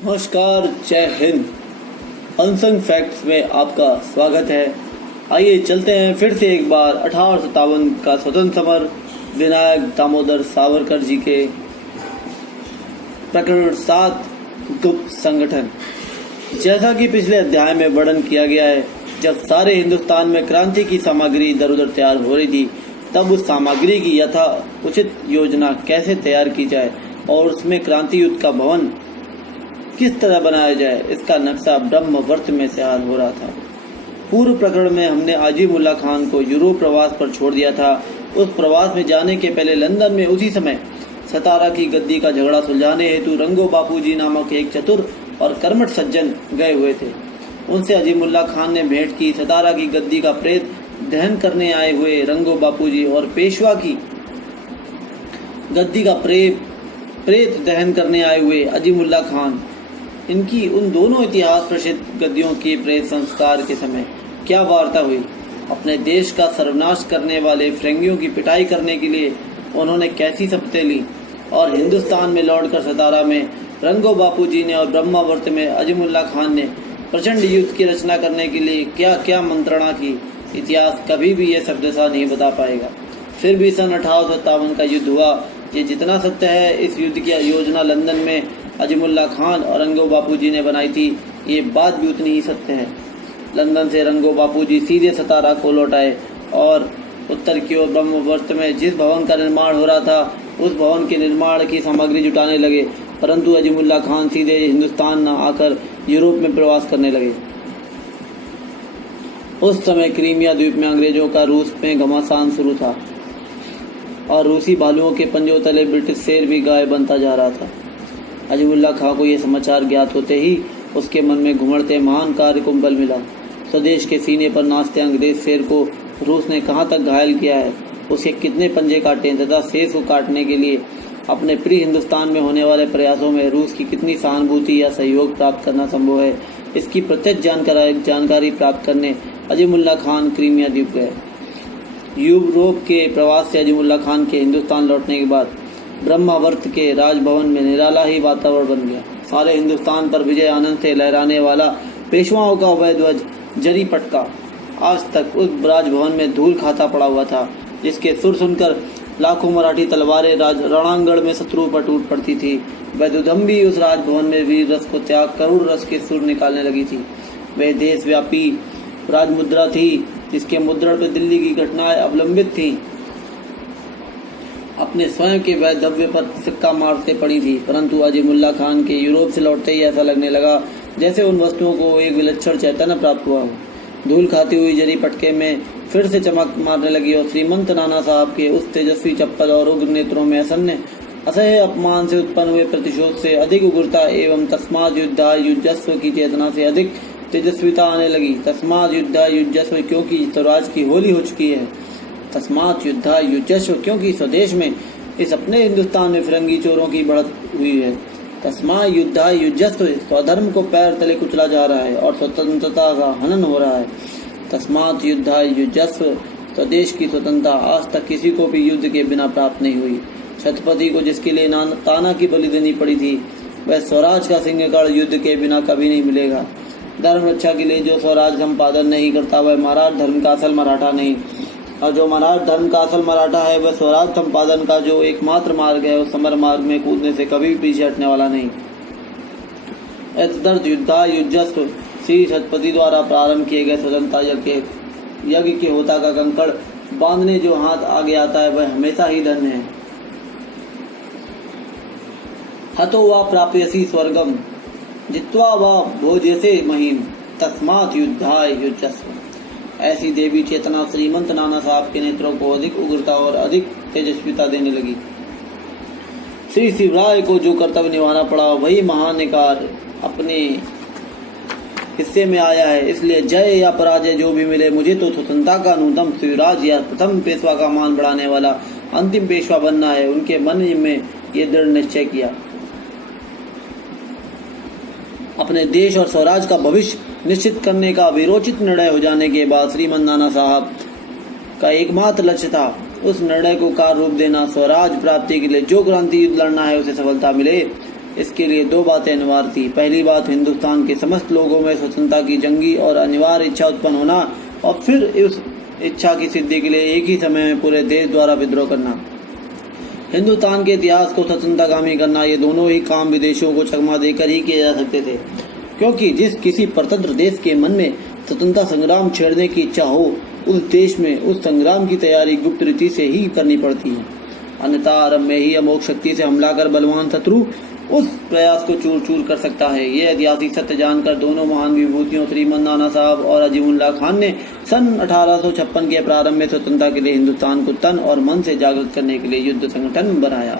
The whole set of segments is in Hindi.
नमस्कार, जय हिंद। अनसंग फैक्ट्स में आपका स्वागत है। आइए चलते हैं फिर से एक बार 1857 का स्वतंत्र समर, विनायक दामोदर सावरकर जी के प्रकरण 7 गुप्त संगठन। जैसा कि पिछले अध्याय में वर्णन किया गया है, जब सारे हिंदुस्तान में क्रांति की सामग्री इधर उधर तैयार हो रही थी, तब उस सामग्री की यथा उचित योजना कैसे तैयार की जाए और उसमें क्रांति युद्ध का भवन किस तरह बनाया जाए, इसका नक्शा ब्रह्मवर्त में तैयार हो रहा था। पूर्व प्रकरण में हमने आजिमुल्ला खान को यूरोप प्रवास पर छोड़ दिया था। उस प्रवास में जाने के पहले लंदन में उसी समय सतारा की गद्दी का झगड़ा सुलझाने हेतु रंगो बापूजी नामक एक चतुर और कर्मठ सज्जन गए हुए थे। उनसे अजीमुल्ला खान ने भेंट की। सतारा की गद्दी का प्रेत दहन करने आए हुए रंगो बापूजी और पेशवा की गद्दी का प्रेत दहन करने आए हुए अजीमुल्ला खान, इनकी उन दोनों इतिहास प्रसिद्ध गद्दियों के प्रेत संस्कार के समय क्या वार्ता हुई? अपने देश का सर्वनाश करने वाले फिरंगियों की पिटाई करने के लिए उन्होंने कैसी शपथें ली? और हिंदुस्तान में लौटकर सतारा में रंगो बापूजी ने और ब्रह्मावर्त में अजीमुल्ला खान ने प्रचंड युद्ध की रचना करने के लिए क्या क्या मंत्रणा की? इतिहास कभी भी यह शब्दशः नहीं बता पाएगा। फिर भी सन 1857 का युद्ध हुआ। ये जितना सत्य है, इस युद्ध की योजना लंदन में अजीमुल्ला खान और रंगो बापूजी ने बनाई थी, ये बात भी उतनी ही सत्य है। लंदन से रंगो बापूजी सीधे सतारा को लौट आए और उत्तर की ओर ब्रह्मवर्त में जिस भवन का निर्माण हो रहा था, उस भवन के निर्माण की सामग्री जुटाने लगे। परंतु अजीमुल्ला खान सीधे हिंदुस्तान न आकर यूरोप में प्रवास करने लगे। उस समय क्रीमिया द्वीप में अंग्रेजों का रूस में घमासान शुरू था और रूसी भालुओं के पंजों तले ब्रिटिश शेर भी गाय बनता जा रहा था। अजीमुल्ला खां को यह समाचार ज्ञात होते ही उसके मन में घुमड़ते महान कार्य को बल मिला। स्वदेश के सीने पर नाचते अंग्रेज शेर को रूस ने कहाँ तक घायल किया है, उसके कितने पंजे काटे तथा शेर को काटने के लिए अपने प्रिय हिंदुस्तान में होने वाले प्रयासों में रूस की कितनी सहानुभूति या सहयोग प्राप्त करना संभव है, इसकी प्रत्यक्ष जानकारी प्राप्त करने अजीमुल्ला खान क्रीमिया द्वीप गए। यूरोप के प्रवास से अजीमुल्ला खान के हिंदुस्तान लौटने के बाद ब्रह्मावर्त के राजभवन में निराला ही वातावरण बन गया। सारे हिंदुस्तान पर विजय आनंद से लहराने वाला पेशवाओं का अभय ध्वज जरी पटका आज तक उस राजभवन में धूल खाता पड़ा हुआ था, जिसके सुर सुनकर लाखों मराठी तलवारें रणांगण में शत्रु पर टूट पड़ती थी। वैदुदम्भी उस राजभवन में वीर रस को त्याग करुण रस के सुर निकालने लगी थी। वह देशव्यापी राजमुद्रा थी, जिसके मुद्रण पर दिल्ली की घटनाएं अवलंबित थी, अपने स्वयं के वैधव्य पर सिक्का मारते पड़ी थी। परंतु अजीमुल्ला खान के यूरोप से लौटते ही ऐसा लगने लगा जैसे उन वस्तुओं को एक विलक्षण चैतन्य प्राप्त हुआ हो। धूल खाती हुई जरी पटके में फिर से चमक मारने लगी और श्रीमंत नाना साहब के उस तेजस्वी चप्पल और उग्र नेत्रों में असह्य अपमान से उत्पन्न हुए प्रतिशोध से अधिक उग्रता एवं तस्माद युद्धा युजस्व की चेतना से अधिक तेजस्विता आने लगी। तस्माद युद्धा युजस्व, क्योंकि स्वराज की होली हो चुकी है। तस्मात युद्धा युजस्व, क्योंकि स्वदेश में इस अपने हिंदुस्तान में फिरंगी चोरों की बढ़त हुई है। तस्मा युद्धा युजस्व, स्वधर्म को पैर तले कुचला जा रहा है और स्वतंत्रता का हनन हो रहा है। तस्मात युद्धा युजस्व, स्वदेश की स्वतंत्रता आज तक किसी को भी युद्ध के बिना प्राप्त नहीं हुई। छत्रपति को जिसके लिए ताना की बलि देनी पड़ी थी, वह स्वराज का सिंहगढ़ युद्ध के बिना कभी नहीं मिलेगा। धर्म रक्षा के लिए जो स्वराज संपादन नहीं करता, वह महाराज धर्म का असल मराठा नहीं, और जो महाराज धर्म का असल मराठा है, वह स्वराज संपादन का जो एकमात्र मार्ग है, उस समर मार्ग में कूदने से कभी भी पीछे हटने वाला नहीं। एतदर्थ युद्धा युजस्व, श्री छत्रपति द्वारा प्रारंभ किए गए स्वतंत्रता यज्ञ के होता का कंकड़ बांधने जो हाथ आगे आता है, वह हमेशा ही धन्य है। हतो वा प्राप्यसि स्वर्गम जित्वा वा भोज्यसे महिम, तस्मात् युद्धाय युजस्व। ऐसी देवी चेतना श्रीमंत नाना साहब के नेत्रों को अधिक उग्रता और अधिक तेजस्विता देने लगी। श्री शिवराय को जो कर्तव्य निभाना पड़ा, वही महान कार्य अपने हिस्से में आया है। इसलिए जय या पराजय जो भी मिले, मुझे तो स्वतंत्रता का नूतन शिवराज या प्रथम पेशवा का मान बढ़ाने वाला अंतिम पेशवा बनना है। उनके मन में ये दृढ़ निश्चय किया। अपने देश और स्वराज का भविष्य निश्चित करने का विरोचित निर्णय हो जाने के बाद श्रीमंत नाना साहब का एकमात्र लक्ष्य था उस निर्णय को कार्य रूप देना। स्वराज प्राप्ति के लिए जो क्रांति युद्ध लड़ना है, उसे सफलता मिले। इसके लिए दो बातें अनिवार्य थी। पहली बात, हिंदुस्तान के समस्त लोगों में स्वतंत्रता की जंगी और अनिवार्य इच्छा उत्पन्न होना, और फिर उस इच्छा की सिद्धि के लिए एक ही समय में पूरे देश द्वारा विद्रोह करना। हिंदुस्तान के इतिहास को स्वतंत्रतागामी करना, ये दोनों ही काम विदेशियों को चकमा देकर ही किए जा सकते थे, क्योंकि जिस किसी परतंत्र देश के मन में स्वतंत्रता संग्राम छेड़ने की इच्छा हो, उस देश में उस संग्राम की तैयारी गुप्त रीति से ही करनी पड़ती है। अन्यथा आरंभ में ही अमोघ शक्ति से हमला कर बलवान शत्रु उस प्रयास को चूर चूर कर सकता है। ये ऐतिहासिक सत्य जानकर दोनों महान विभूतियों श्रीमंत नाना साहब और अजीमुल्लाह खान ने सन 1856 के प्रारंभ में स्वतंत्रता के लिए हिंदुस्तान को तन और मन से जागृत करने के लिए युद्ध संगठन बनाया।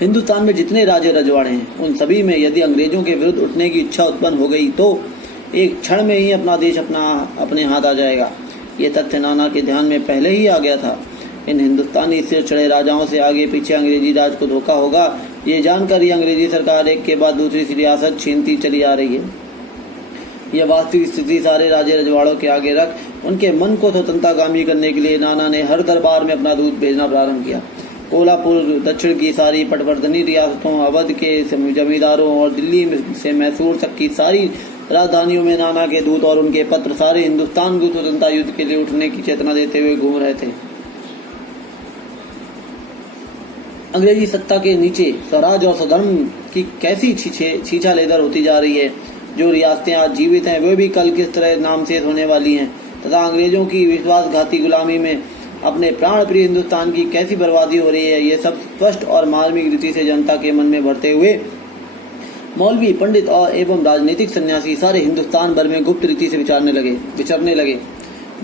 हिंदुस्तान में जितने राजे रजवाड़े हैं, उन सभी में यदि अंग्रेजों के विरुद्ध उठने की इच्छा उत्पन्न हो गई तो एक क्षण में ही अपना देश अपने हाथ आ जाएगा। ये तथ्य नाना के ध्यान में पहले ही आ गया था। इन हिंदुस्तानी सिर चढ़े राजाओं से आगे पीछे अंग्रेजी राज को धोखा होगा, ये जानकर ही अंग्रेजी सरकार एक के बाद दूसरी रियासत छीनती चली आ रही है। यह वास्तविक स्थिति सारे राजे रजवाड़ों के आगे रख उनके मन को स्वतंत्रतागामी करने के लिए नाना ने हर दरबार में अपना दूत भेजना प्रारंभ किया। कोल्हापुर, दक्षिण की सारी पटवर्धनी रियासतों, अवध के जमींदारों और दिल्ली से मैसूर तक की सारी राजधानियों में नाना के दूत और उनके पत्र सारे हिंदुस्तान को स्वतंत्रता युद्ध के लिए उठने की चेतना देते हुए घूम रहे थे। अंग्रेजी सत्ता के नीचे स्वराज और स्वधर्म की कैसी छीछा लेदर होती जा रही है। जो रियासतें आज जीवित हैं वे भी कल किस तरह नामशेष होने वाली हैं, तथा अंग्रेजों की विश्वासघाती गुलामी में अपने प्राण प्रिय हिंदुस्तान की कैसी बर्बादी हो रही है, ये सब स्पष्ट और मार्मिक रीति से जनता के मन में भरते हुए मौलवी, पंडित और एवं राजनीतिक सन्यासी सारे हिंदुस्तान भर में गुप्त रीति से विचरने लगे।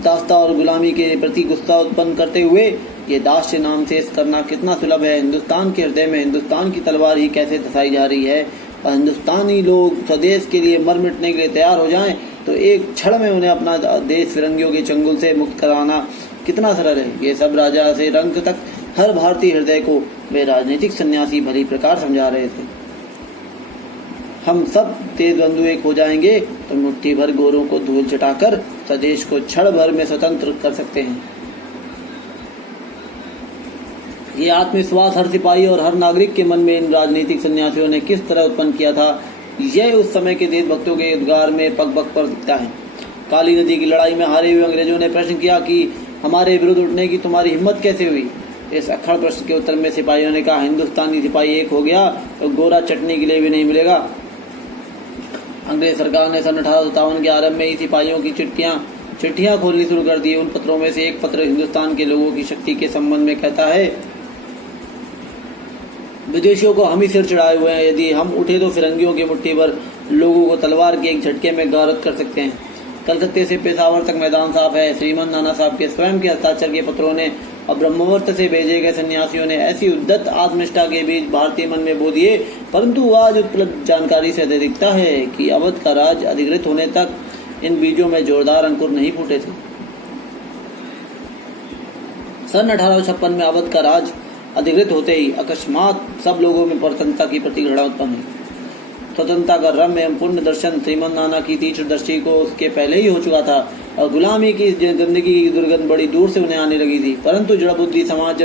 दास्ता और गुलामी के प्रति गुस्सा उत्पन्न करते हुए ये दास्य नामशेष करना कितना सुलभ है। हिंदुस्तान के हृदय में हिंदुस्तान की तलवार ही कैसे धसाई जा रही है, और हिंदुस्तानी लोग स्वदेश के लिए मर मिटने के लिए तैयार हो जाएं तो एक क्षण में उन्हें अपना देश फिरंगियों के चंगुल से मुक्त कराना कितना सरल है। ये सब राजा से रंग तक हर भारतीय हृदय को वे राजनीतिक सन्यासी भली प्रकार समझा रहे थे। हम सब तेज बंधु एक हो जाएंगे तो मुट्ठी भर गोरों को धूल चटाकर स्वदेश को क्षण भर में स्वतंत्र कर सकते हैं। ये आत्मविश्वास हर सिपाही और हर नागरिक के मन में इन राजनीतिक सन्यासियों ने किस तरह उत्पन्न किया था, यह उस समय के देशभक्तों के उद्गार में पग पग पर दिखता है। काली नदी की लड़ाई में हारे हुए अंग्रेजों ने प्रश्न किया कि हमारे विरुद्ध उठने की तुम्हारी हिम्मत कैसे हुई। इस अक्खड़ प्रश्न के उत्तर में सिपाहियों ने कहा, हिंदुस्तानी सिपाही एक हो गया तो गोरा चटनी के लिए भी नहीं मिलेगा। अंग्रेज सरकार ने सन 1857 के आरंभ में ही सिपाहियों की चिट्ठियां खोलनी शुरू कर दी। उन पत्रों में से एक पत्र हिंदुस्तान के लोगों की शक्ति के संबंध में कहता है, विदेशियों को हम ही सिर चढ़ाए हुए हैं, यदि हम उठे तो फिरंगियों की मुट्ठी भर लोगों को तलवार के एक झटके में गारत कर सकते हैं। कलकत्ते से पेशावर तक मैदान साफ है। श्रीमंत नाना साहब के स्वयं के हस्ताक्षर के पत्रों ने और ब्रह्मवर्त से भेजे गए सन्यासियों ने ऐसी उद्दत आत्मनिष्ठा के बीच भारतीय मन में बो दिए, परंतु आज उपलब्ध जानकारी से दिखता है कि अवध का राज अधिकृत होने तक इन बीजों में जोरदार अंकुर नहीं फूटे थे। सन 1856 में अवध का राज अधिकृत होते ही अकस्मात सब लोगों में स्वतंत्रता की प्रति घृणा उत्पन्न हुई। स्वतंत्रता का रम्य एवं पुण्य दर्शन श्रीमंत नाना की तीर्थदर्शी को उसके पहले ही हो चुका था और गुलामी की गंदगी की दुर्गंध बड़ी दूर से उन्हें आने लगी थी, परंतु जड़ बुद्धि समाज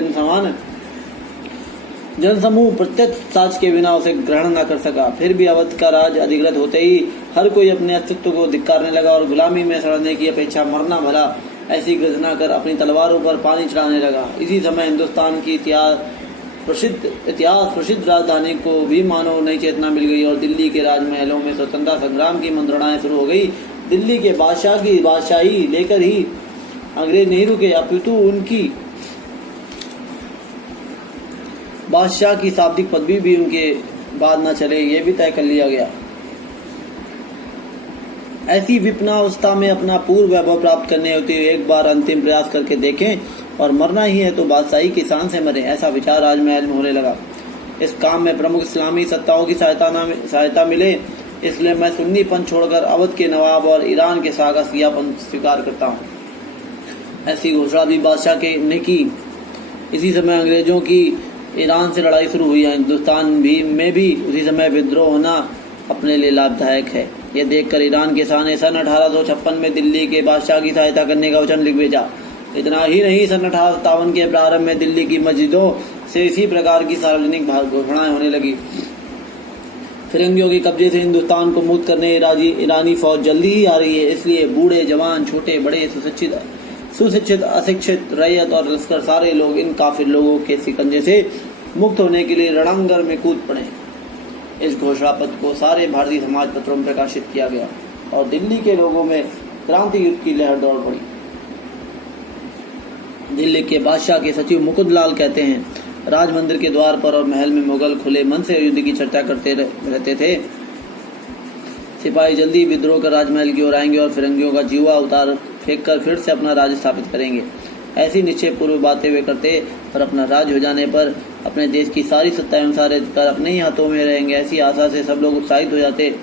जनसमूह प्रत्यक्ष साक्ष्य के बिना उसे ग्रहण न कर सका। फिर भी अवध का राज अधिकृत होते ही हर कोई अपने अस्तित्व को धिक्कारने लगा और गुलामी में सड़ने की अपेक्षा मरना भला ऐसी गर्जना कर अपनी तलवारों पर पानी चढ़ाने लगा। इसी समय हिंदुस्तान की इतिहास प्रसिद्ध राजधानी को भी मानो नई चेतना मिल गई और दिल्ली के राजमहलों में स्वतंत्रता संग्राम की मंत्रणाएं शुरू हो गई। दिल्ली के बादशाह की बादशाही लेकर ही अंग्रेज नहीं रुके, अपितु उनकी बादशाह की शाब्दिक पदवी भी उनके बाद न चले, ये भी तय कर लिया गया। ऐसी विपन्नावस्था में अपना पूर्व वैभव प्राप्त करने होते हुए एक बार अंतिम प्रयास करके देखें, और मरना ही है तो बादशाही की शान से मरे, ऐसा विचार राजमहल में होने लगा। इस काम में प्रमुख इस्लामी सत्ताओं की सहायता मिले, इसलिए मैं सुन्नी पंथ छोड़कर अवध के नवाब और ईरान के शाह का शिया पंथ स्वीकार करता हूँ। ऐसी घोषणा भी बादशाह के ने की। इसी समय अंग्रेजों की ईरान से लड़ाई शुरू हुई है। हिंदुस्तान में भी उसी समय विद्रोह होना अपने लिए लाभदायक है। यह देखकर ईरान के शाह ने सन 1856 में दिल्ली के बादशाह की सहायता करने का वचन लिख भेजा। इतना ही नहीं, सन 1857 के प्रारंभ में दिल्ली की मस्जिदों से इसी प्रकार की सार्वजनिक घोषणाएं होने लगी। फिरंगियों के कब्जे से हिंदुस्तान को मुक्त करने ईरानी फौज जल्दी ही आ रही है, इसलिए बूढ़े जवान छोटे बड़े सुशिक्षित अशिक्षित रैयत और लश्कर सारे लोग इन काफिर लोगों के शिकंजे से मुक्त होने के लिए रणांगण में कूद पड़े। इस घोषणा पत्र को सारे भारतीय समाज पत्रों में प्रकाशित किया गया और दिल्ली के लोगों में क्रांति युद्ध की लहर दौड़ पड़ी। दिल्ली के बादशाह के सचिव मुकुंदलाल कहते हैं, राज मंदिर के द्वार पर और महल में मुगल खुले मन से युद्ध की चर्चा करते रहते थे। सिपाही जल्दी विद्रोह कर राजमहल की ओर आएंगे और फिरंगियों का जीवा उतार फेंक कर फिर से अपना राज स्थापित करेंगे। ऐसी निश्चय पूर्व बातें वे करते और अपना राज हो जाने पर अपने देश की सारी सत्ता एवं सारे अधिकार अपने ही हाथों में रहेंगे। ऐसी आशा से सब लोग उत्साहित हो जाते।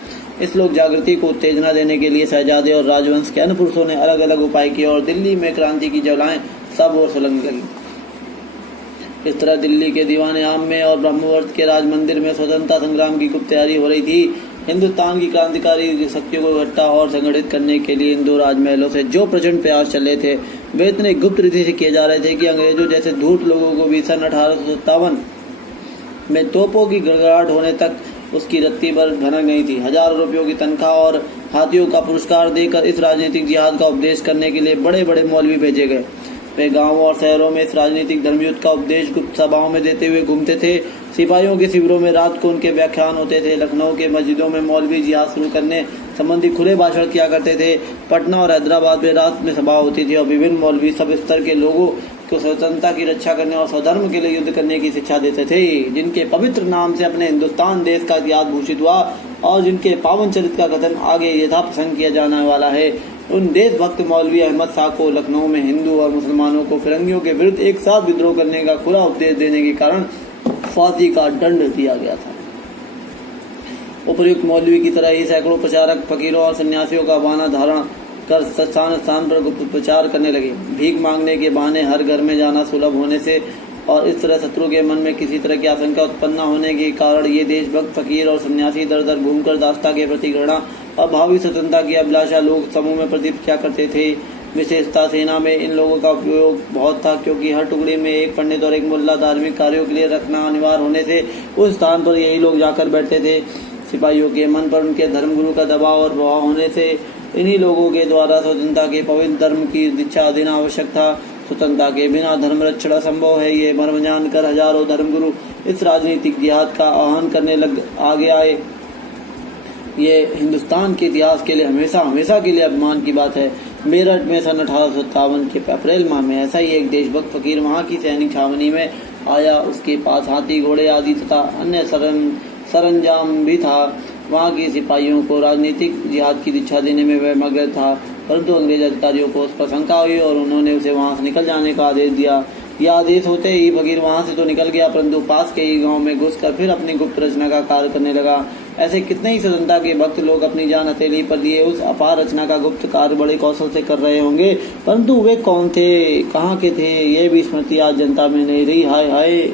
इस लोक जागृति को उत्तेजना देने के लिए शहजादे और राजवंश के अन्य पुरुषों ने अलग अलग उपाय किए और दिल्ली में क्रांति की ज्वालाएं सब ओर सुलगने लगी। इस तरह दिल्ली के दीवाने आम में और ब्रह्मवर्त के राज मंदिर में स्वतंत्रता संग्राम की गुप्त तैयारी हो रही थी। हिंदुस्तान की क्रांतिकारी शक्तियों को इकट्ठा और संगठित करने के लिए इन दो राजमहलों से जो प्रचंड प्रयास चल रहे थे वे इतने गुप्त रीति से किए जा रहे थे कि अंग्रेजों जैसे धूर्त लोगों को भी सन 1857 में तोपों की गड़गड़ाहट होने तक उसकी रत्ती पर भनक नहीं थी। हजारों रुपयों की तनख्वाह और हाथियों का पुरस्कार देकर इस राजनीतिक जिहाद का उपदेश करने के लिए बड़े बड़े मौलवी भेजे गए। वे गांवों और शहरों में इस राजनीतिक धर्मयुद्ध का उपदेश गुप्त सभाओं में देते हुए घूमते थे। सिपाहियों के शिविरों में रात को उनके व्याख्यान होते थे। लखनऊ के मस्जिदों में मौलवी जिहाद शुरू करने संबंधी खुले भाषण किया करते थे। पटना और हैदराबाद में रात में सभा होती थी और विभिन्न मौलवी सब स्तर के लोगों को स्वतंत्रता की रक्षा करने और स्वधर्म के लिए युद्ध करने की शिक्षा देते थे। जिनके पवित्र नाम से अपने हिंदुस्तान देश का इतिहास भूषित हुआ और जिनके पावन चरित्र का कथन आगे यथा प्रसंग किया जाने वाला है, उन देशभक्त मौलवी अहमद शाह को लखनऊ में हिंदू और मुसलमानों को फिरंगियों के विरुद्ध एक साथ विद्रोह करने का खुला उपदेश देने के कारण फांसी का दंड दिया गया था। उपर्युक्त मौलवी की तरह ही सैकड़ों प्रचारक फकीरों और सन्यासियों का बहाना धारण कर स्थान स्थान पर गुप्त प्रचार करने लगे। भीख मांगने के बहाने हर घर में जाना सुलभ होने से और इस तरह शत्रु के मन में किसी तरह की आशंका उत्पन्न होने के कारण ये देशभक्त फकीर और सन्यासी दर दर घूमकर दास्ता के प्रति घृणा और भावी स्वतंत्रता की अभिलाषा लोग समूह में प्रदीप्त किया करते थे। विशेषता सेना में इन लोगों का उपयोग बहुत था, क्योंकि हर टुकड़ी में एक पंडित और एक मुल्ला धार्मिक कार्यों के लिए रखना अनिवार्य होने से उस स्थान पर यही लोग जाकर बैठते थे। सिपाहियों के मन पर उनके धर्मगुरु का दबाव और प्रभाव होने से इन्हीं लोगों के द्वारा स्वतंत्रता के पवित्र धर्म की दीक्षा देना आवश्यक था। स्वतंत्रता के बिना धर्म रक्षण असंभव है। ये मर्म जानकर हजारों धर्मगुरु इस राजनीतिक जिहाद का आह्वान करने आगे आए। ये हिंदुस्तान के इतिहास के लिए हमेशा के लिए अभिमान की बात है। मेरठ में सन 1857 के अप्रैल माह में ऐसा ही एक देशभक्त फकीर वहां की सैनिक छावनी में आया। उसके पास हाथी घोड़े आदि तथा अन्य सरंजाम भी था। वहां के सिपाहियों को राजनीतिक जिहाद की दीक्षा देने में वह मग्न था, परंतु अंग्रेज अधिकारियों को उस पर शंका हुई और उन्होंने उसे वहां से निकल जाने का आदेश दिया। यह आदेश होते ही फकीर वहां से तो निकल गया, परंतु पास के ही गांव में घुसकर फिर अपनी गुप्त रचना का कार्य करने लगा। ऐसे कितने ही स्वतंत्रता के भक्त लोग अपनी जान हथेली पर लिए उस अपार रचना का गुप्त कार्य बड़े कौशल से कर रहे होंगे, परंतु वे कौन थे, कहाँ के थे, ये भी स्मृति आज जनता में नहीं रही। हाय हाय।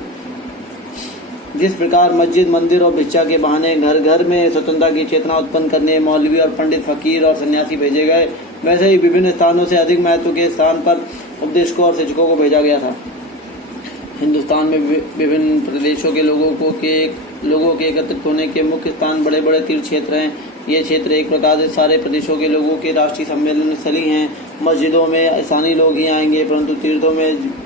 जिस प्रकार मस्जिद मंदिर और भिक्षा के बहाने घर घर में स्वतंत्रता की चेतना उत्पन्न करने मौलवी और पंडित फकीर और सन्यासी भेजे गए, वैसे ही विभिन्न स्थानों से अधिक महत्व के स्थान पर उपदेशकों और शिक्षकों को भेजा गया था। हिंदुस्तान में विभिन्न प्रदेशों के लोगों के एकत्रित होने के मुख्य स्थान बड़े बड़े तीर्थ क्षेत्र हैं। ये क्षेत्र एक प्रकार से सारे प्रदेशों के लोगों के राष्ट्रीय सम्मेलन स्थली हैं। मस्जिदों में स्थानीय लोग ही आएंगे, परंतु तीर्थों में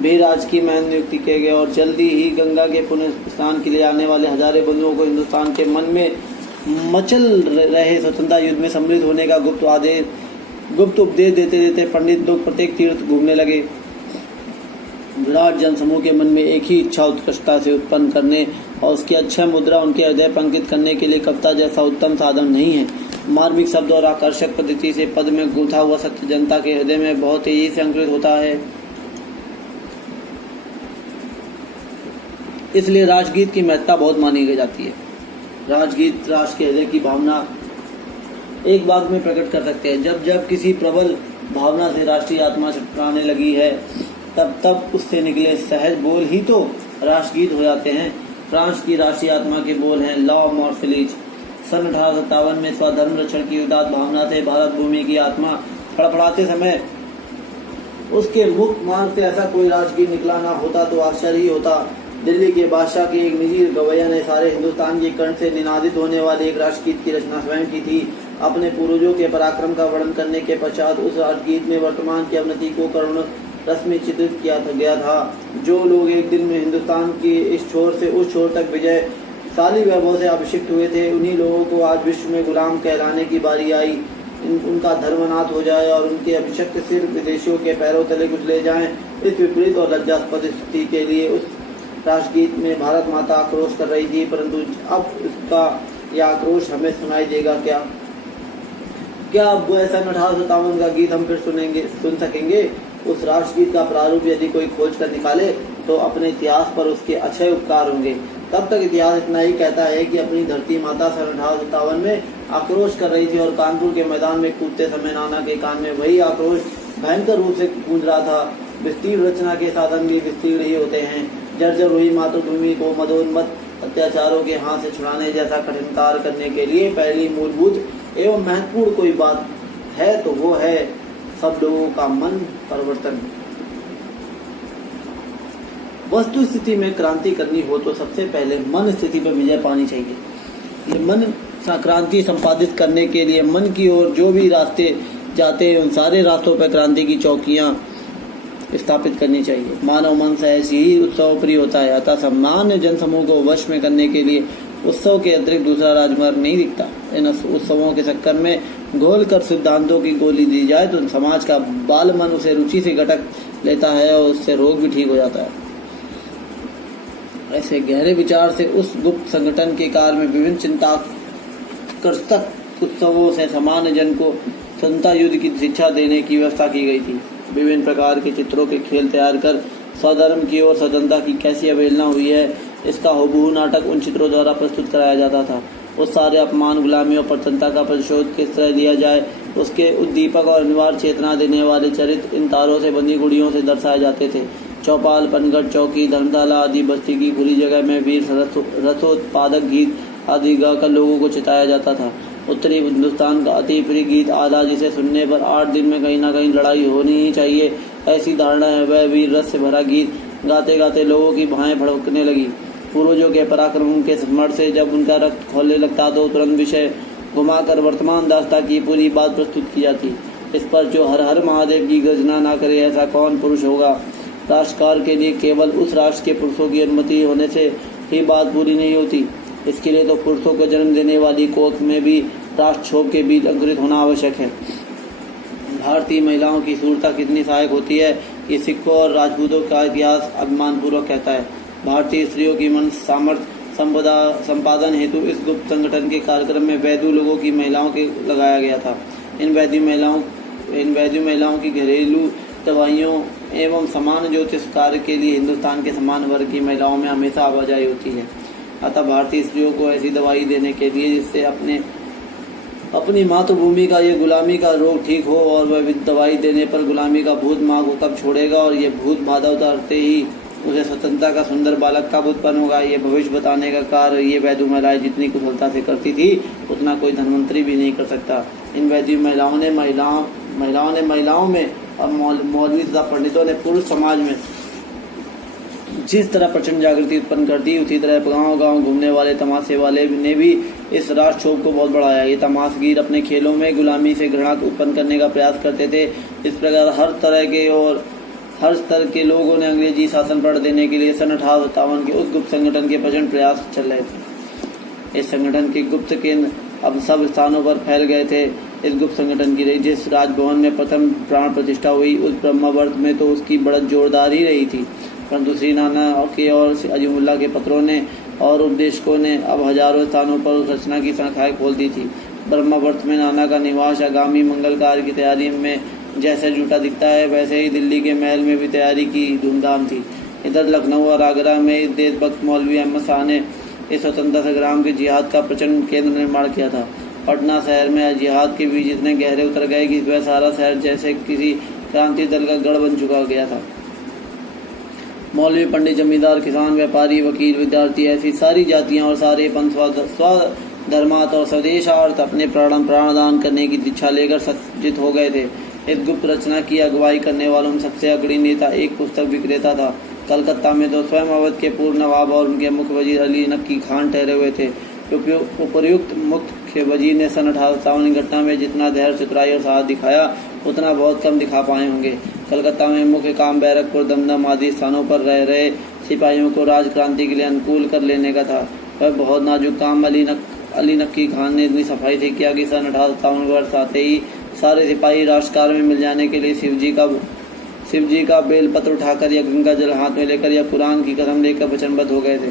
भी राजकीय महंत नियुक्ति किए गए और जल्दी ही गंगा के पुण्य स्नान के लिए आने वाले हजारों बंधुओं को हिंदुस्तान के मन में मचल रहे स्वतंत्रता युद्ध में सम्मिलित होने का गुप्त उपदेश देते देते पंडित लोग प्रत्येक तीर्थ घूमने लगे। विराट जनसमूह के मन में एक ही इच्छा उत्कृष्टता से उत्पन्न करने और उसकी अक्षय मुद्रा उनके हृदय पर अंकित करने के लिए कविता जैसा उत्तम साधन नहीं है। मार्मिक शब्द और आकर्षक पद्धति से पद में गूंथा हुआ सत्य जनता के हृदय में बहुत तेजी से अंकुरित होता है। इसलिए राजगीत की महत्ता बहुत मानी जाती है। राजगीत राष्ट्र के हृदय की भावना एक बात में प्रकट कर सकते हैं। जब जब किसी प्रबल भावना से राष्ट्रीय आत्मा छटपटाने लगी है, तब तब उससे निकले सहज बोल ही तो राष्ट्रगीत हो जाते हैं। फ्रांस की राष्ट्रीय आत्मा के बोल हैं लॉ मॉर्फिलीज। सन 1857 में स्वधर्म रक्षण की उदात्त भावना से भारत भूमि की आत्मा फड़फड़ाते समय उसके मुख मार्ग से ऐसा कोई राजगीत निकला ना होता तो आश्चर्य ही होता। दिल्ली के बादशाह के एक निजी गवैया ने सारे हिंदुस्तान के कंठ से निनादित होने वाले एक राष्ट्रगीत की रचना स्वयं की थी। अपने पूर्वजों के पराक्रम का वर्णन करने के पश्चात उस राष्ट्रगीत में वर्तमान की अवनति को करुण रस में चित्रित किया गया था। जो लोग एक दिन में हिंदुस्तान की इस छोर से उस छोर तक विजयशाली वैभव से अभिषिक्त हुए थे, उन्हीं लोगों को आज विश्व में गुलाम कहलाने की बारी आई। उनका धर्मनाथ हो जाए और उनके अभिषिक्त सिर विदेशियों के पैरों तले कुचले जाएं। इस विपरीत और लज्जास्पद स्थिति के लिए उस राष्ट्रगीत में भारत माता आक्रोश कर रही थी, परंतु अब उसका यह आक्रोश हमें सुनाई देगा क्या? क्या अब ऐसा 1857 का गीत हम फिर सुन सकेंगे? उस राष्ट्रगीत का प्रारूप यदि कोई खोज कर निकाले तो अपने इतिहास पर उसके अच्छे उपकार होंगे। तब तक इतिहास इतना ही कहता है कि अपनी धरती माता 1857 में आक्रोश कर रही थी और कानपुर के मैदान में कूदते समय नाना के कान में वही आक्रोश भयंकर रूप से गूंज रहा था। विस्तीर्ण रचना के साधन भी विस्तीर्ण ही होते हैं। जर्जर हुई मातृभूमि को मदोन्मत्त अत्याचारों के हाथ से छुड़ाने जैसा कठिन कार्य करने के लिए पहली मूलभूत एवं महत्वपूर्ण कोई बात है तो वो है सब लोगों का मन परिवर्तन। वस्तु स्थिति में क्रांति करनी हो तो सबसे पहले मन स्थिति पर विजय पानी चाहिए। ये मन क्रांति संपादित करने के लिए मन की ओर जो भी रास्ते जाते हैं उन सारे रास्तों पर क्रांति की चौकियां स्थापित करनी चाहिए। मानव मन सहज ही उत्सव प्रिय होता है, अतः सामान्य जनसमूह को वश में करने के लिए उत्सव के अतिरिक्त दूसरा राजमार्ग नहीं दिखता। इन उत्सवों के चक्कर में घोल कर सिद्धांतों की गोली दी जाए तो समाज का बाल मन उसे रुचि से घटक लेता है और उससे रोग भी ठीक हो जाता है। ऐसे गहरे विचार से उस गुप्त संगठन के काल में विभिन्न चिंताकर्षक उत्सवों से सामान्य जन को स्वतंत्रता युद्ध की शिक्षा देने की व्यवस्था की गई थी। विभिन्न प्रकार के चित्रों के खेल तैयार कर स्वधर्म की ओर स्वतंत्रता की कैसी अवहेलना हुई है इसका हुबहू नाटक उन चित्रों द्वारा प्रस्तुत कराया जाता था। उस सारे अपमान, गुलामी और परतंत्रता का प्रतिशोध किस तरह दिया जाए उसके उद्दीपक और अनिवार्य चेतना देने वाले चरित्र इन तारों से बंधी गुड़ियों से दर्शाए जाते थे। चौपाल, पनगढ़, चौकी, धर्मशाला आदि बस्ती की खुली जगह में वीर रसोत्पादक गीत आदि गाकर लोगों को चिताया जाता था। उत्तरी हिंदुस्तान का अति प्रिय गीत आधा, जिसे सुनने पर 8 दिन में कहीं न कहीं लड़ाई होनी ही चाहिए, ऐसी धारणा है, वह वीर रस से भरा गीत गाते गाते लोगों की बाहें भड़कने लगी। पूर्वजों के पराक्रम के स्मरण से जब उनका रक्त खोलने लगता तो तुरंत विषय घुमाकर वर्तमान दास्ता की पूरी बात प्रस्तुत की जाती। इस पर जो हर हर महादेव की गर्जना ना करे ऐसा कौन पुरुष होगा? राष्ट्रकार के लिए केवल उस राष्ट्र के पुरुषों की अनुमति होने से ही बात पूरी नहीं होती। इसके लिए तो पुरुषों को जन्म देने वाली कोख में भी राष्ट्रक्षोभ के बीज अंकुरित होना आवश्यक है। भारतीय महिलाओं की सूरता कितनी सहायक होती है ये सिखों और राजपूतों का इतिहास अभिमानपूर्वक कहता है। भारतीय स्त्रियों की मन सामर्थ्य संपादन हेतु इस गुप्त संगठन के कार्यक्रम में वैद्य लोगों की महिलाओं के लगाया गया था। इन वैद्य महिलाओं की घरेलू दवाइयों एवं समान ज्योतिष कार्य के लिए हिंदुस्तान के समान वर्ग की महिलाओं में हमेशा आवाजाही होती है। अतः भारतीय स्त्रियों को ऐसी दवाई देने के लिए जिससे अपनी मातृभूमि का ये गुलामी का रोग ठीक हो और वह दवाई देने पर गुलामी का भूत माँ को कब छोड़ेगा और ये भूत बाधा उतारते ही उसे स्वतंत्रता का सुंदर बालक कब उत्पन्न होगा, ये भविष्य बताने का कार्य ये वैद्य महिलाएं जितनी कुशलता से करती थी उतना कोई धनवंतरी भी नहीं कर सकता। इन वैद्य महिलाओं ने महिलाओं में और मौलवी तथा पंडितों ने पुरुष समाज में जिस तरह प्रचंड जागृति उत्पन्न कर दी, उसी तरह गांव-गांव घूमने वाले तमाशे वाले ने भी इस राष्ट्रक्षोभ को बहुत बढ़ाया। ये तमाशगीर अपने खेलों में गुलामी से घृणा उत्पन्न करने का प्रयास करते थे। इस प्रकार हर स्तर के लोगों ने अंग्रेजी शासन पर देने के लिए सन 1857 के उस गुप्त संगठन के प्रचंड प्रयास चल रहे थे। इस संगठन के गुप्त केंद्र अब सब स्थानों पर फैल गए थे। इस गुप्त संगठन की जिस राजभवन में प्रथम प्राण प्रतिष्ठा हुई उस ब्रह्मावर्त में तो उसकी बढ़त जोरदार ही रही थी, परंतु श्री नाना के और अजीमुल्ला के पत्रों ने और उपदेशकों ने अब हजारों स्थानों पर उस रचना की शाखाएं खोल दी थी। ब्रह्मावर्त में नाना का निवास आगामी मंगल कार्य की तैयारी में जैसे जुटा दिखता है, वैसे ही दिल्ली के महल में भी तैयारी की धूमधाम थी। इधर लखनऊ और आगरा में इस देशभक्त मौलवी अहमद शाह ने इस स्वतंत्रता संग्राम के जिहाद का प्रचंड केंद्र निर्माण किया था। पटना शहर में जिहाद के बीज इतने गहरे उतर गए कि वह सारा शहर जैसे किसी क्रांति दल का गढ़ बन चुका गया था। मौलवी, पंडित, जमींदार, किसान, व्यापारी, वकील, विद्यार्थी, ऐसी सारी जातियां और सारे पंथ स्वधर्मार्थ और स्वदेशार्थ अपने प्राणदान करने की दीक्षा लेकर सज्जित हो गए थे। इस गुप्त रचना की अगुवाई करने वालों में सबसे अग्रणी नेता एक पुस्तक विक्रेता था। कलकत्ता में तो स्वयं अवध के पूर्व नवाब और उनके मुख्य वजीर अली नक्की खान ठहरे हुए थे। उपर्युक्त मुख्य वजीर ने सन 1857 की घटना में जितना धैर्य, चतुराई और साहस दिखाया उतना बहुत कम दिखा पाए होंगे। कलकत्ता में मुख्य काम बैरकपुर, दमदम आदि स्थानों पर रह रहे सिपाहियों को राजक्रांति के लिए अनुकूल कर लेने का था। वह बहुत नाजुक काम अली नक्की खान ने इतनी सफाई से किया कि सन 1857 वर्ष आते ही सारे सिपाही राष्ट्रकार में मिल जाने के लिए शिव जी का बेलपत्र उठाकर या गंगा जल हाथ में लेकर या कुरान की कसम लेकर वचनबद्ध हो गए थे।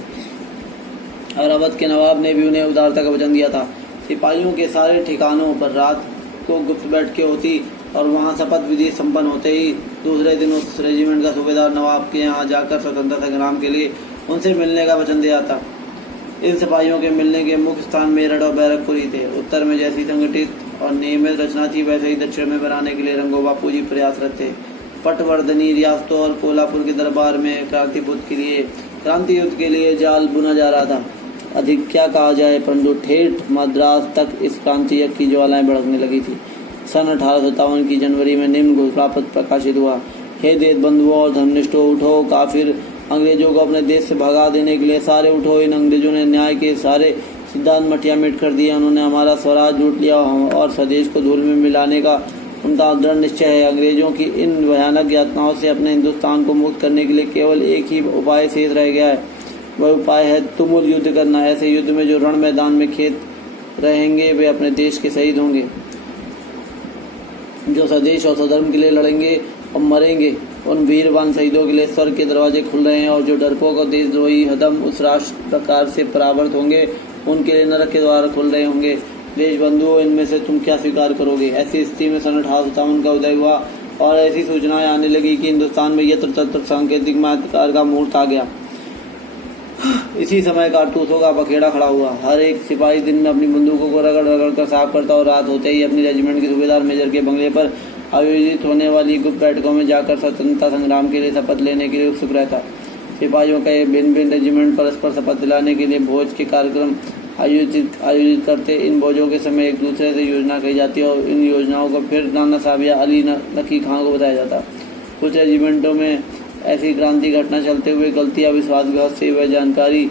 और अवध के नवाब ने भी उन्हें उदारता का वचन दिया था। सिपाहियों के सारे ठिकानों पर रात को गुप्त बैठकें होती और वहां शपथ विधि संपन्न होते ही दूसरे दिन उस रेजिमेंट का सूबेदार नवाब के यहाँ जाकर स्वतंत्रता संग्राम के लिए उनसे मिलने का वचन दिया था। इन सिपाहियों के मिलने के मुख्य स्थान मेरठ और बैरकपुर ही थे। उत्तर में जैसी संगठित और नियमित रचना थी वैसे ही दक्षिण में बनाने के लिए रंगो बापू जी प्रयासरत थे। पटवर्धनी रियासतों और कोल्हापुर के दरबार में क्रांति युद्ध के लिए जाल बुना जा रहा था। अधिक क्या कहा जाए, परंतु ठेठ मद्रास तक इस क्रांति यज्ञ की ज्वालाएं भड़कने लगी थी। सन 1857 की जनवरी में निम्न घोषणापत्र प्रकाशित हुआ। हे देश बंधुओं और धर्मनिष्ठों, उठो, काफिर अंग्रेजों को अपने देश से भगा देने के लिए सारे उठो। इन अंग्रेजों ने न्याय के सारे सिद्धांत मटिया मिट कर दिए। उन्होंने हमारा स्वराज लूट लिया और स्वदेश को धूल में मिलाने का उनका दृढ़ निश्चय है। अंग्रेजों की इन भयानक यातनाओं से अपने हिंदुस्तान को मुक्त करने के लिए केवल एक ही उपाय शेष रह गया है। वह उपाय है तुमुल युद्ध करना। ऐसे युद्ध में जो रण मैदान में खेत रहेंगे वे अपने देश के शहीद होंगे। जो स्वदेश और स्वधर्म के लिए लड़ेंगे और मरेंगे उन वीरवान शहीदों के लिए स्वर्ग के दरवाजे खुल रहे हैं। और जो डरपोक और देशद्रोही हदम उस राष्ट्र प्रकार से परावर्त होंगे उनके लिए नरक के द्वार खुल रहे होंगे। देश बंधुओं, इनमें से तुम क्या स्वीकार करोगे? ऐसी स्थिति में सन 1857 का उदय हुआ और ऐसी सूचनाएं आने लगी कि हिंदुस्तान में यत्र तत्र सांकेतिक मात्राधिकार का मुहूर्त आ गया। इसी समय कारतूसों का बखेड़ा खड़ा हुआ। हर एक सिपाही दिन में अपनी बंदूकों को रगड़ रगड़ कर साफ करता और रात होते ही अपनी रेजिमेंट के सूबेदार मेजर के बंगले पर आयोजित होने वाली गुप्त बैठकों में जाकर स्वतंत्रता संग्राम के लिए शपथ लेने के लिए उत्सुक रहता। सिपाहियों का ये भिन्न भिन्न रेजिमेंट परस्पर शपथ दिलाने के लिए भोज के कार्यक्रम आयोजित करते। इन भोजों के समय एक दूसरे से योजना कही जाती और इन योजनाओं को फिर नाना साहब या अली नक्की खान को बताया जाता। कुछ रेजिमेंटों में ऐसी क्रांति घटना चलते हुए गलती या विश्वासघात से वह जानकारी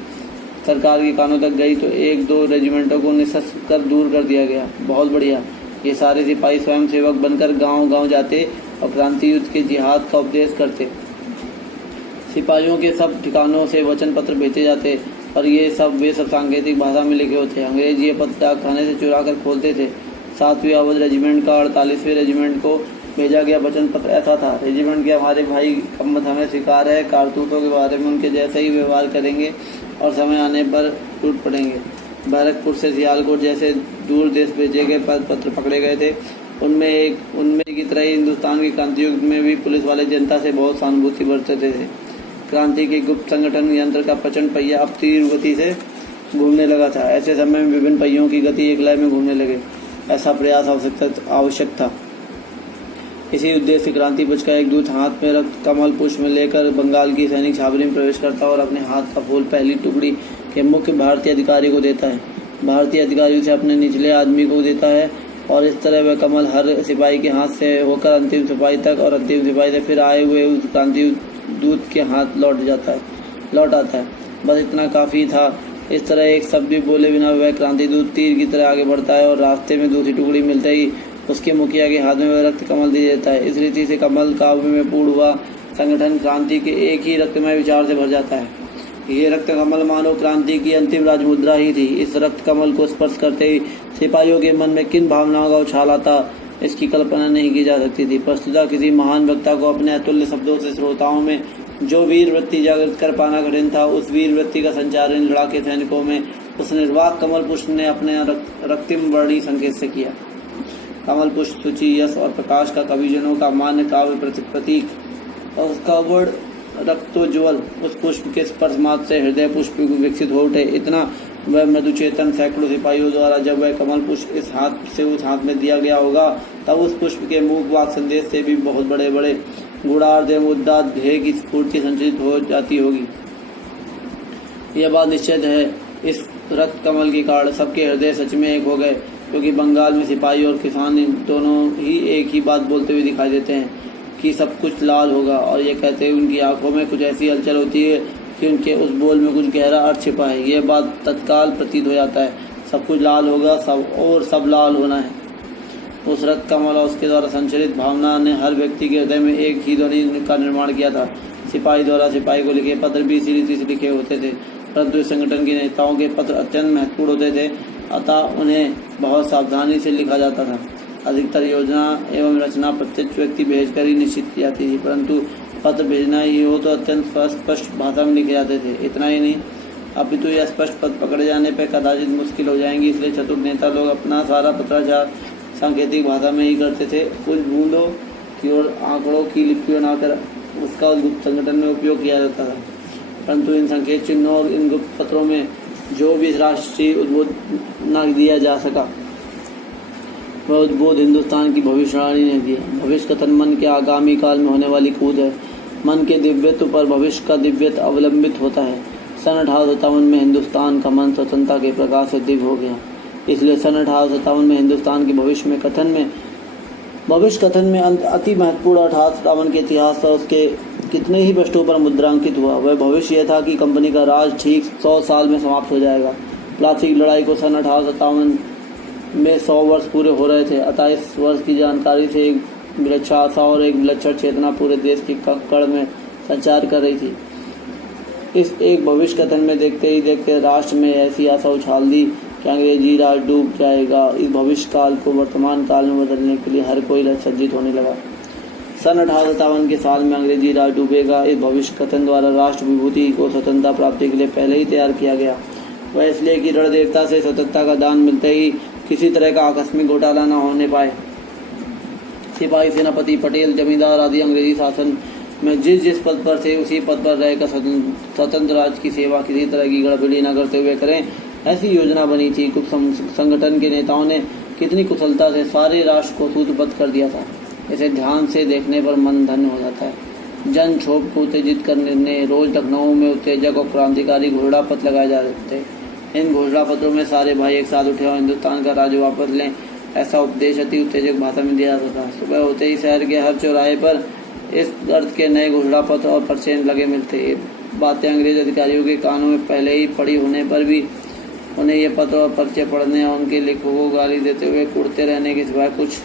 सरकार के कानों तक गई तो एक दो रेजिमेंटों को निःशस्त्र कर दूर कर दिया गया। बहुत बढ़िया। ये सारे सिपाही स्वयं सेवक बनकर गांव-गांव जाते और क्रांति युद्ध के जिहाद का उपदेश करते। सिपाहियों के सब ठिकानों से वचन पत्र भेजे जाते और वे सब सांकेतिक भाषा में लिखे होते। अंग्रेज ये पत्र डाकखाने से चुरा कर खोलते थे। 7वीं अवध रेजिमेंट का 48वें रेजिमेंट को भेजा गया वचन पत्र ऐसा था। रेजिमेंट के हमारे भाई कम्मत हमें स्वीकार है। कारतूसों के बारे में उनके जैसे ही व्यवहार करेंगे और समय आने पर टूट पड़ेंगे। बैरकपुर से सियालकोट जैसे दूर देश भेजे गए पत्र पकड़े गए थे। उनमें की तरह ही हिंदुस्तान के क्रांति युग में भी पुलिस वाले जनता से बहुत सहानुभूति बरतते थे। क्रांति के गुप्त संगठन यंत्र का प्रचंड पहिया अब तीव्र गति से घूमने लगा था। ऐसे समय में विभिन्न पहियों की गति एक लय में घूमने लगे। ऐसा प्रयास आवश्यक था। इसी उद्देश्य से क्रांति पक्ष का एक दूत हाथ में रक्त कमल पुष्प में लेकर बंगाल की सैनिक छावनी में प्रवेश करता और अपने हाथ का फूल पहली टुकड़ी के मुख्य भारतीय अधिकारी को देता है। भारतीय अधिकारी उसे अपने निचले आदमी को देता है और इस तरह वह कमल हर सिपाही के हाथ से होकर अंतिम सिपाही तक और अंतिम सिपाही से फिर आए हुए उस क्रांति दूत के हाथ लौट आता है। बस इतना काफी था। इस तरह एक शब्द भी बोले बिना वह क्रांति दूत तीर की तरह आगे बढ़ता है और रास्ते में दूसरी टुकड़ी मिलते ही उसके मुखिया के हाथ में वह रक्त कमल दे देता है। इस रीति से कमल काव्य में पूर्ण हुआ संगठन क्रांति के एक ही रक्तमय विचार से भर जाता है। ये रक्त कमल मानव क्रांति की अंतिम राजमुद्रा ही थी। इस रक्त कमल को स्पर्श करते ही सिपाहियों के मन में किन भावनाओं का उछाल आता इसकी कल्पना नहीं की जा सकती थी। प्रस्तुता किसी महान वक्ता को अपने अतुल्य शब्दों से श्रोताओं में जो वीर वृत्ति जागृत कर पाना कठिन था, उस वीर वृत्ति का संचार इन लड़ाके सैनिकों में उस निर्वाक कमल पुष्प ने अपने रक्तिम वर्णी संकेत से किया। कमल पुष्प सूची यश और प्रकाश का कविजनों का मान्य काव्य प्रतीक और उसका वर्ण रक्तोज्वल उस पुष्प के स्पर्श मात्र से हृदय पुष्प विकसित हो उठे। इतना वह मधुचेतन सैकड़ों सिपाहियों द्वारा जब वह कमल पुष्प इस हाथ से उस हाथ में दिया गया होगा तब उस पुष्प के मूक वाक संदेश से भी बहुत बड़े बड़े गुणार्ध मुद्दा ध्येय की स्फूर्ति संचित हो जाती होगी। यह बात निश्चित है। इस रक्त कमल के कारण सबके हृदय सच में एक हो गए, क्योंकि बंगाल में सिपाही और किसान दोनों ही एक ही बात बोलते हुए दिखाई देते हैं कि सब कुछ लाल होगा, और ये कहते हुए उनकी आंखों में कुछ ऐसी हलचल होती है कि उनके उस बोल में कुछ गहरा अर्थ छिपा है। ये बात तत्काल प्रतीत हो जाता है, सब कुछ लाल होगा, सब लाल होना है। उस रक्त कमल और उसके द्वारा संचरित भावना ने हर व्यक्ति के हृदय में एक ही ध्वनि का निर्माण किया था। सिपाही द्वारा सिपाही को लिखे पत्र भी इसी रीति से लिखे होते थे, परंतु इस संगठन के नेताओं के पत्र अत्यंत महत्वपूर्ण होते थे, अतः उन्हें बहुत सावधानी से लिखा जाता था। अधिकतर योजना एवं रचना प्रत्येक व्यक्ति भेजकर ही निश्चित की जाती थी, परंतु पत्र भेजना ही हो तो अत्यंत स्पष्ट भाषा में लिखे जाते थे। इतना ही नहीं, अभी तो यह स्पष्ट पद पकड़े जाने पर कदाचित मुश्किल हो जाएंगी, इसलिए चतुर नेता लोग अपना सारा पत्राचार सांकेतिक भाषा में ही करते थे। कुछ बूंदों की ओर आंकड़ों की लिपि बनाकर उसका गुप्त संगठन में उपयोग किया जाता था, परंतु इन संकेत चिन्हों और इन गुप्त पत्रों में जो भी राष्ट्रीय उद्बोध न दिया जा सका, वह उद्बोध हिंदुस्तान की भविष्यवाणी ने दिया। भविष्य कथन मन के आगामी काल में होने वाली कूद है। मन के दिव्यत्व पर भविष्य का दिव्यत्व अवलंबित होता है। सन 1857 में हिंदुस्तान का मन स्वतंत्रता के प्रकाश से दिव्य हो गया। इसलिए सन 1857 में हिंदुस्तान के भविष्य कथन में अति महत्वपूर्ण 1857 के इतिहास पर उसके कितने ही पृष्ठों पर मुद्रांकित हुआ। वह भविष्य यह था कि कंपनी का राज ठीक 100 साल में समाप्त हो जाएगा। प्लासी की लड़ाई को सन 1857 में 100 वर्ष पूरे हो रहे थे, अतः इस वर्ष की जानकारी से एक विलक्षण आशा और एक विलक्षण चेतना पूरे देश की कड़ में संचार कर रही थी। इस एक भविष्य कथन में देखते ही देखते राष्ट्र में ऐसी आशा उछाल दी कि अंग्रेजी राज डूब जाएगा। इस भविष्य काल को वर्तमान काल में बदलने के लिए हर कोई सज्जित होने लगा। सन 1857 के साल में अंग्रेजी राज डूबेगा, इस भविष्य कथन द्वारा राष्ट्र विभूति को स्वतंत्रता प्राप्ति के लिए पहले ही तैयार किया गया। वह इसलिए कि रण देवता से स्वतंत्रता का दान मिलते ही किसी तरह का आकस्मिक घोटाला न होने पाए। सिपाही, सेनापति, पटेल, जमींदार आदि अंग्रेजी शासन में जिस पद पर थे उसी पद पर रहकर स्वतंत्र राज्य की सेवा किसी तरह की गड़बड़ी न करते हुए करें, ऐसी योजना बनी थी। कुछ संगठन के नेताओं ने कितनी कुशलता से सारे राष्ट्र को सूत्रबद्ध कर दिया था। इसे ध्यान से देखने पर मन धन्य हो जाता है। जन क्षोभ को उत्तेजित करने रोज लखनऊ में उत्तेजक और क्रांतिकारी घोषणा पत्र लगाए जा रहे थे। इन घोषणा पत्रों में सारे भाई एक साथ उठे और हिंदुस्तान का राज्य वापस लें, ऐसा उपदेश अति उत्तेजक भाषा में दिया जाता था। सुबह होते ही शहर के हर चौराहे पर इस अर्थ के नए घोषणा पत्र और पर्चे लगे मिलते। ये बातें अंग्रेज अधिकारियों के कानों में पहले ही पड़ी होने पर भी उन्हें ये पत्र और पर्चे पढ़ने और उनके लेखकों को गाली देते हुए कुड़ते रहने के सिवाय कुछ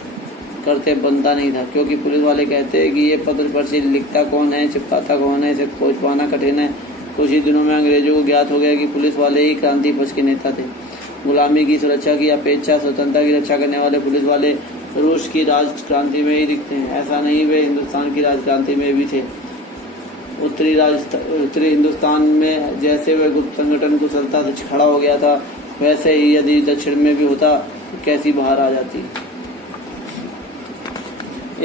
करते बनता नहीं था, क्योंकि पुलिस वाले कहते हैं कि ये पत्र पर्ची लिखता कौन है, चिपकाता कौन है, इसे खोज पाना कठिन है। कुछ ही दिनों में अंग्रेजों को ज्ञात हो गया कि पुलिस वाले ही क्रांति पक्ष के नेता थे। गुलामी की सुरक्षा की अपेक्षा स्वतंत्रता की रक्षा करने वाले पुलिस वाले रूस की राज क्रांति में ही दिखते हैं। ऐसा नहीं, वे हिंदुस्तान की राज क्रांति में भी थे। उत्तरी हिंदुस्तान में जैसे वह गुप्त संगठन कुशलता से खड़ा हो गया था, वैसे ही यदि दक्षिण में भी होता तो कैसी बाहर आ जाती।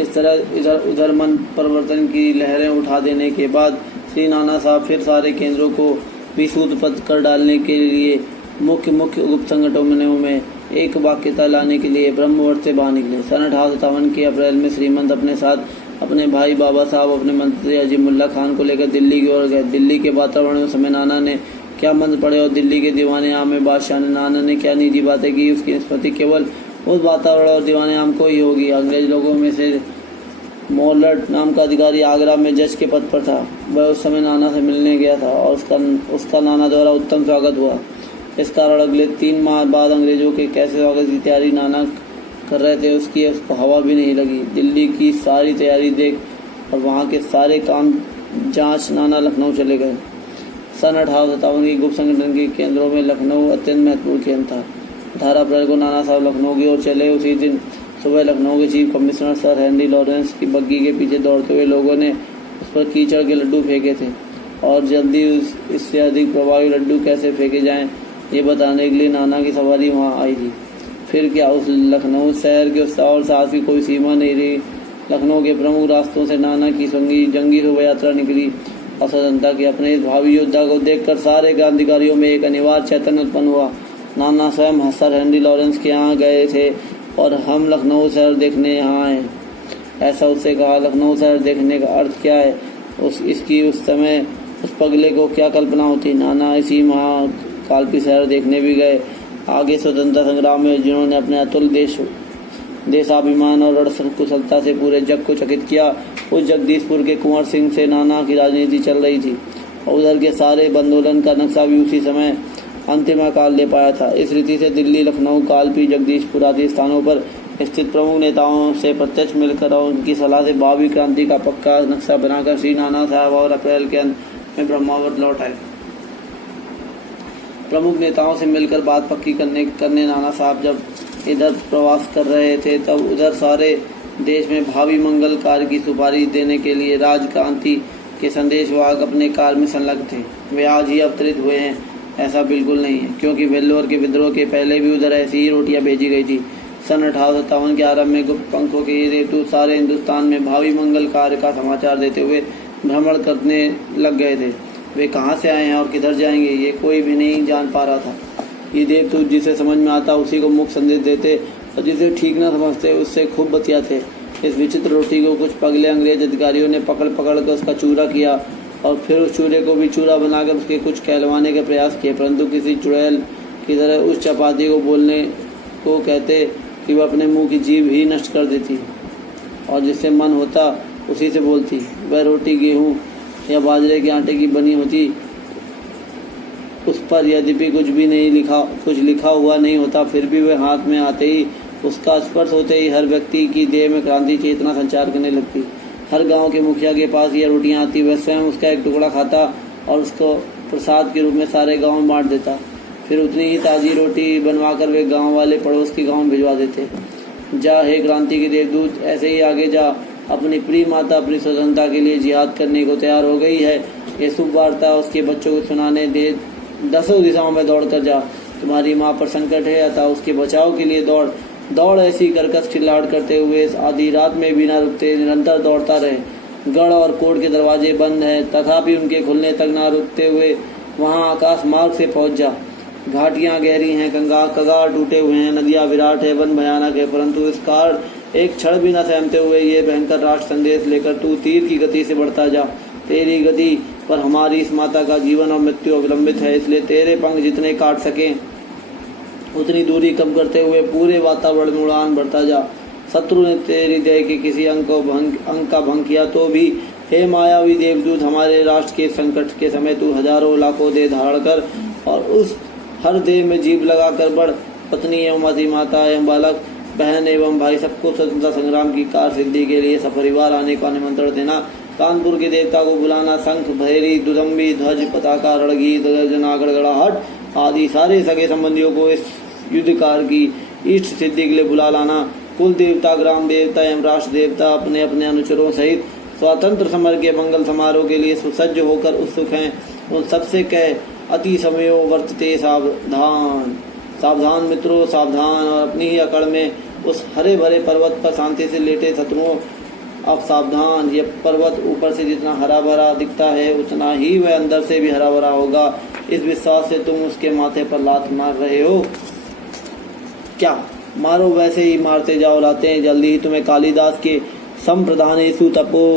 इस तरह इधर उधर मन परिवर्तन की लहरें उठा देने के बाद श्री नाना साहब फिर सारे केंद्रों को भी सूत्रबद्ध कर डालने के लिए मुख्य गुप्त संगठनों में एक वाक्यता लाने के लिए ब्रह्मवर्त से बाहर निकले। सन 1857 के अप्रैल में श्रीमंत अपने साथ अपने भाई बाबा साहब अपने मंत्री अजीमुल्ला खान को लेकर दिल्ली की ओर गए। दिल्ली के वातावरण में समय नाना ने क्या मंत्र पढ़े और दिल्ली के दीवाने आम में बादशाह ने नाना ने क्या निजी बातें की, उसकी स्मृति केवल उस वातावरण और दीवाने आम को ही होगी। अंग्रेज लोगों में से मोरलट नाम का अधिकारी आगरा में जज के पद पर था। वह उस समय नाना से मिलने गया था और उसका नाना द्वारा उत्तम स्वागत हुआ। इस कारण अगले 3 माह बाद अंग्रेजों के कैसे स्वागत की तैयारी नाना कर रहे थे उसको हवा भी नहीं लगी। दिल्ली की सारी तैयारी देख और वहाँ के सारे काम जांच नाना लखनऊ चले गए। सन 1857 की गुप्त संगठन के केंद्रों में लखनऊ अत्यंत महत्वपूर्ण केंद्र था। 18 अप्रैल को नाना साहब लखनऊ की ओर चले। उसी दिन सुबह लखनऊ के chief commissioner sir Henry Lawrence की बग्गी के पीछे दौड़ते हुए लोगों ने उस पर कीचड़ के लड्डू फेंके थे और जल्दी इससे अधिक प्रभावी लड्डू कैसे फेंके जाएं ये बताने के लिए नाना की सवारी वहां आई थी। फिर क्या उस लखनऊ शहर के उत्साह और साहस की कोई सीमा नहीं रही। लखनऊ के प्रमुख रास्तों से नाना की जंगी शोभा यात्रा निकली और स्वतंत्रता के अपने इस भावी योद्धा को देखकर सारे क्रांतिकारियों में एक अनिवार्य चैतन्य उत्पन्न हुआ। नाना स्वयं सर हेनरी लॉरेंस के यहाँ गए थे और हम लखनऊ शहर देखने यहाँ आए, ऐसा उससे कहा। लखनऊ शहर देखने का अर्थ क्या है, इसकी उस समय उस पगले को क्या कल्पना होती। नाना इसी महाकाल्पनिक शहर देखने भी गए। आगे स्वतंत्रता संग्राम में जिन्होंने अपने अतुल देशाभिमान और रण कुशलता से पूरे जग को चकित किया, उस जगदीशपुर के कुंवर सिंह से नाना की राजनीति चल रही थी और उधर के सारे आंदोलन का नक्शा भी उसी समय अंतिम आकार ले पाया था। इस रीति से दिल्ली, लखनऊ, कालपी, जगदीशपुर आदि स्थानों पर स्थित प्रमुख नेताओं से प्रत्यक्ष मिलकर और उनकी सलाह से 22वीं क्रांति का पक्का नक्शा बनाकर श्री नाना साहब और अप्रैल के अंत में ब्रह्मावत लौट आए। प्रमुख नेताओं से मिलकर बात पक्की करने नाना साहब जब इधर प्रवास कर रहे थे, तब उधर सारे देश में भावी मंगल कार्य की सुपारी देने के लिए राजक्रांति के संदेशवाहक अपने कार्य में संलग्न थे। वे आज ही अवतरित हुए हैं, ऐसा बिल्कुल नहीं है, क्योंकि वेल्लोर के विद्रोह के पहले भी उधर ऐसी ही रोटियां भेजी गई थी। सन 1857 के आरंभ में गुप्त पंखों के ये देवदूत सारे हिंदुस्तान में भावी मंगल कार्य का समाचार देते हुए भ्रमण करने लग गए थे। वे कहाँ से आए हैं और किधर जाएंगे, ये कोई भी नहीं जान पा रहा था। ये देवदूत जिसे समझ में आता उसी को मुख्य संदेश देते और जिसे ठीक न समझते उससे खूब बतियाते। इस विचित्र रोटी को कुछ पगले अंग्रेज अधिकारियों ने पकड़ कर उसका चूरा किया और फिर उस चूरे को भी चूरा बनाकर उसके कुछ कहलवाने के प्रयास किए, परंतु किसी चुड़ैल की तरह उस चपाती को बोलने को कहते कि वह अपने मुंह की जीभ ही नष्ट कर देती और जिससे मन होता उसी से बोलती। वह रोटी गेहूं या बाजरे के आटे की बनी होती, उस पर यद्यपि कुछ लिखा हुआ नहीं होता, फिर भी वह हाथ में आते ही, उसका स्पर्श होते ही हर व्यक्ति की देह में क्रांति चेतना संचार करने लगती। हर गांव के मुखिया के पास यह रोटियां आती, वह स्वयं उसका एक टुकड़ा खाता और उसको प्रसाद के रूप में सारे गांव में बांट देता। फिर उतनी ही ताज़ी रोटी बनवाकर वे गांव वाले पड़ोस के गांव में भिजवा देते। जा हे क्रांति के देवदूत, ऐसे ही आगे जा, अपनी प्रिय माता अपनी स्वतंत्रता के लिए जिहाद करने को तैयार हो गई है। ये शुभ वार्ता उसके बच्चों को सुनाने दे, 10 दिशाओं में दौड़ कर जा। तुम्हारी माँ पर संकट है, अतः उसके बचाव के लिए दौड़ ऐसी कर्कश चिल्लाहट करते हुए इस आधी रात में बिना रुकते निरंतर दौड़ता रहे। गढ़ और कोट के दरवाजे बंद हैं, तथापि उनके खुलने तक न रुकते हुए वहां आकाश मार्ग से पहुंच जा। घाटियां गहरी हैं, कगार टूटे हुए हैं, नदियां विराट है, वन भयानक है, परंतु इस कारण एक क्षण भी न सहमते हुए ये भयंकर राष्ट्र संदेश लेकर तू तीर की गति से बढ़ता जा। तेरी गति पर हमारी इस माता का जीवन और मृत्यु अवलंबित है, इसलिए तेरे पंख जितने काट सकें उतनी दूरी कम करते हुए पूरे वातावरण में उड़ान बढ़ता जा। शत्रु ने तेरी दया के किसी अंग का भंग किया तो भी हे मायावी देवदूत, हमारे राष्ट्र के संकट के समय तू हजारों लाखों देह धारण कर और उस हर देह में जीभ लगाकर बढ़। पत्नी एवं अति माता एवं बालक, बहन एवं भाई सबको स्वतंत्रता संग्राम की कार सिद्धि के लिए सपरिवार आने का निमंत्रण देना। कानपुर के देवता को बुलाना। शंख, भैरी, दुदम्बी, ध्वज, पताका, रणगीत, गर्जना, गड़गड़ाहट आदि सारे सगे संबंधियों को इस युद्ध कार की इष्ट सिद्धि के लिए बुला लाना। कुल देवता, ग्राम देवता एवं राष्ट्र देवता अपने अपने अनुचरों सहित स्वतंत्र समर के मंगल समारोह के लिए सुसज्ज होकर उत्सुक हैं। उन सबसे कह, अति समयो वर्तते सावधान। सावधान मित्रों, सावधान। और अपनी ही अकड़ में उस हरे भरे पर्वत पर शांति से लेटे शत्रुओं, अब सावधान। यह पर्वत ऊपर से जितना हरा भरा दिखता है उतना ही वह अंदर से भी हरा भरा होगा। इस विश्वास से तुम उसके माथे पर लात मार रहे हो क्या? मारो, वैसे ही मारते जाओ, लाते हैं। जल्दी ही तुम्हें कालिदास के संप्रदानेषु तपो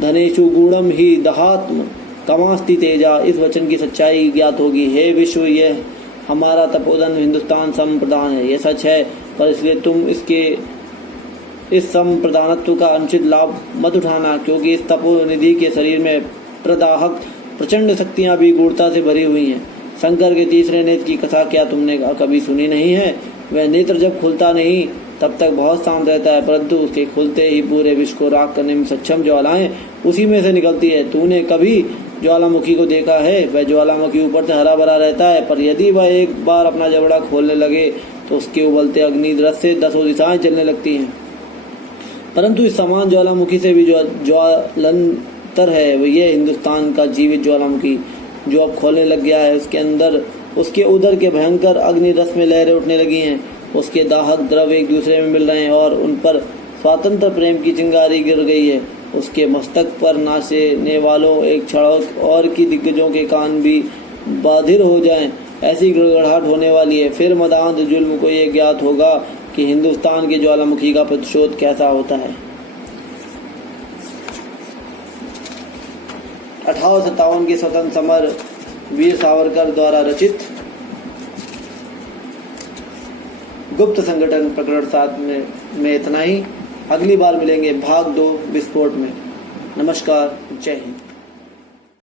धनेषु गुणम ही दहात्म कमास्ति तेजा इस वचन की सच्चाई ज्ञात होगी। हे विश्व, यह हमारा तपोधन हिंदुस्तान संप्रदान है, यह सच है, पर इसलिए तुम इस संप्रदानत्व का अनुचित लाभ मत उठाना, क्योंकि इस तपोनिधि के शरीर में प्रदाहक प्रचंड शक्तियां भी गूढ़ता से भरी हुई हैं। शंकर के तीसरे नेत्र की कथा क्या तुमने कभी सुनी नहीं है? वह नेत्र जब खुलता नहीं तब तक बहुत शांत रहता है, परंतु उसके खुलते ही पूरे विश्व को राख करने में सक्षम ज्वालाएं उसी में से निकलती है। तूने कभी ज्वालामुखी को देखा है? वह ज्वालामुखी ऊपर से हरा भरा रहता है, पर यदि वह एक बार अपना जबड़ा खोलने लगे तो उसके उबलते अग्निद्रस से 10 दिशाएं चलने लगती हैं। परंतु इस समान ज्वालामुखी से भी ज्वालंतर है वह यह हिंदुस्तान का जीवित ज्वालामुखी जो अब खोलने लग गया है। उसके अंदर उसके उदर के भयंकर अग्निरस में लहरें उठने लगी हैं। उसके दाहक द्रव एक दूसरे में मिल रहे हैं और उन पर स्वातंत्र प्रेम की चिंगारी गिर गई है। उसके मस्तक पर नाचने वालों एक क्षण और की दिग्गजों के कान भी बाधिर हो जाएं, ऐसी गड़गड़ाहट होने वाली है। फिर मदांध जुल्म को ये ज्ञात होगा कि हिंदुस्तान के ज्वालामुखी का प्रतिशोध कैसा होता है। 1857 के स्वतंत्र समर वीर सावरकर द्वारा रचित गुप्त संगठन प्रकरण 7 में इतना ही। अगली बार मिलेंगे भाग 2 विस्फोट में। नमस्कार, जय हिंद।